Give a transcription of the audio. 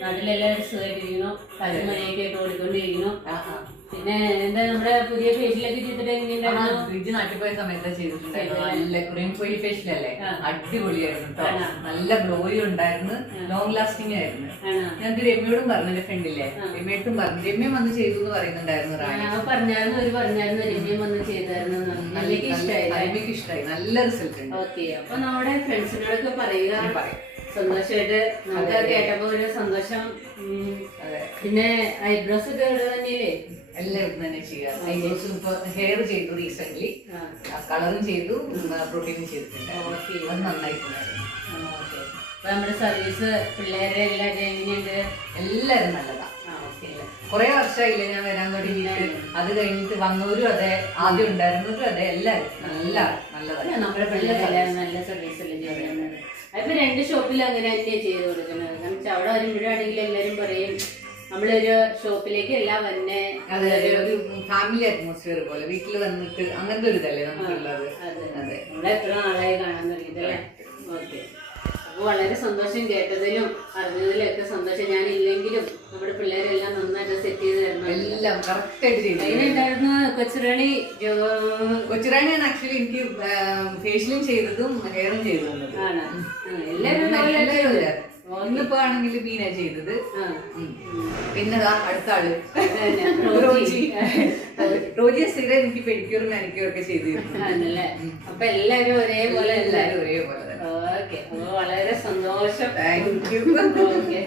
നാട്ടിലെല്ലാവരും സുഖമായിട്ടിരിക്കുന്നു. കാറ്റും മഴയൊക്കെ ആയിട്ട് ഓടിക്കൊണ്ടിരിക്കുന്നു. പിന്നെ എന്താ നമ്മുടെ പുതിയ ഫേഷ്യലൊക്കെ ചെയ്തിട്ട് എങ്ങനെയുണ്ടായിരുന്നു? ഫ്രിഡ്ജ് നാട്ടിൽ പോയ സമയത്ത് ചെയ്തിട്ടുണ്ടായിരുന്നു. നല്ല ക്രീം ഫോയിൽ ഫേഷ്യൽ അല്ലേ, അടിപൊളിയായിരുന്നു കേട്ടോ. നല്ല ഗ്ലോയും ഉണ്ടായിരുന്നു, ലോങ് ലാസ്റ്റിംഗ് ആയിരുന്നു. ഞാൻ രമ്യയോടും പറഞ്ഞു, എന്റെ ഫ്രണ്ടില്ലേ രമ്യയോടും പറഞ്ഞു, രമ്യ വന്ന് ചെയ്തു എന്ന് പറയുന്നുണ്ടായിരുന്നു. പറഞ്ഞായിരുന്നു രമ്യം വന്ന് ചെയ്തായിരുന്നു. രമ്യക്ക് ഇഷ്ടമായി, നല്ല റിസൾട്ട് ഉണ്ട്. ഓക്കെ, അപ്പൊ നമ്മുടെ ഫ്രണ്ട്സിനോടൊക്കെ പറയുക. സന്തോഷമായിട്ട് നമുക്ക് കേട്ടപ്പോ ഒരു സന്തോഷം. പിന്നെ ഐബ്രോസ് ഒക്കെ ഇവിടെ തന്നെയല്ലേ? എല്ലാം ഇവിടെ തന്നെ ചെയ്യാം. ഐബ്രോസും ഇപ്പൊ ഹെയർ ചെയ്തു റീസെന്റ്, കളറും ചെയ്തു, പ്രോട്ടീനും ചെയ്തിട്ടുണ്ട്. അത് നന്നായിട്ടുണ്ടായിരുന്നു. അപ്പൊ നമ്മുടെ സർവീസ് പിള്ളേരെ എല്ലാവരും എങ്ങനെയുണ്ട്? എല്ലാരും നല്ലതാ. കുറെ വർഷമായില്ലേ ഞാൻ വരാൻ തുടങ്ങിയിട്ട്. അത് കഴിഞ്ഞിട്ട് വന്നവരും അതെ, ആദ്യം ഉണ്ടായിരുന്നവരും അതെ, എല്ലാരും നല്ലതാണ്. നമ്മുടെ പിള്ളേരെല്ലാം നല്ല സർവീസ് എല്ലാം ചെയ്യുന്നത്. അതിപ്പോ 2 ഷോപ്പിൽ അങ്ങനെ തന്നെയാ ചെയ്ത് കൊടുക്കുന്നത്. കാരണം വെച്ചാൽ അവിടെ വരുമ്പോഴാണെങ്കിൽ എല്ലാരും പറയും നമ്മളൊരു ഷോപ്പിലേക്ക് എല്ലാം വന്നെ ഒരു ഫാമിലി അറ്റ്മോസ്ഫിയർ പോലെ വീട്ടിൽ വന്നിട്ട് അങ്ങനത്തെ ഒരു ഇതല്ലേ നമുക്കുള്ളത്. അതെ, നമ്മളെ എത്ര നാളായി കാണാൻ തുടങ്ങിയതല്ലേ. ഓക്കെ, അപ്പൊ വളരെ സന്തോഷം കേട്ടതിലും അറിഞ്ഞതിലും ഒക്കെ സന്തോഷം. ഞാനില്ലെങ്കിലും നമ്മുടെ പിള്ളേരെല്ലാം നന്നായിട്ട് സെറ്റ് ചെയ്ത് തരണം. എല്ലാം കറക്റ്റ് ആയിട്ട് ചെയ്തു. അതിനുണ്ടായിരുന്നു കൊച്ചുറാണി. കൊച്ചുറാണിയാണ് ആക്ച്വലി എനിക്ക് ഫേഷ്യലും ചെയ്തതും ഹെയറും ചെയ്തതും. ആണ് എല്ലാവരും. ഇന്നിപ്പോ ആണെങ്കിൽ ബീന ചെയ്തത്. പിന്നെ അടുത്ത ആള് റോജിയെ സ്ഥിരം എനിക്ക് പെഡിക്യൂർ മാനിക്യൂർ ഒക്കെ ചെയ്തിരുന്നു. അപ്പൊ എല്ലാരും ഒരേപോലെ. ഒരേപോലെ. ഓക്കെ, വളരെ സന്തോഷം. Thank you. ഓക്കെ.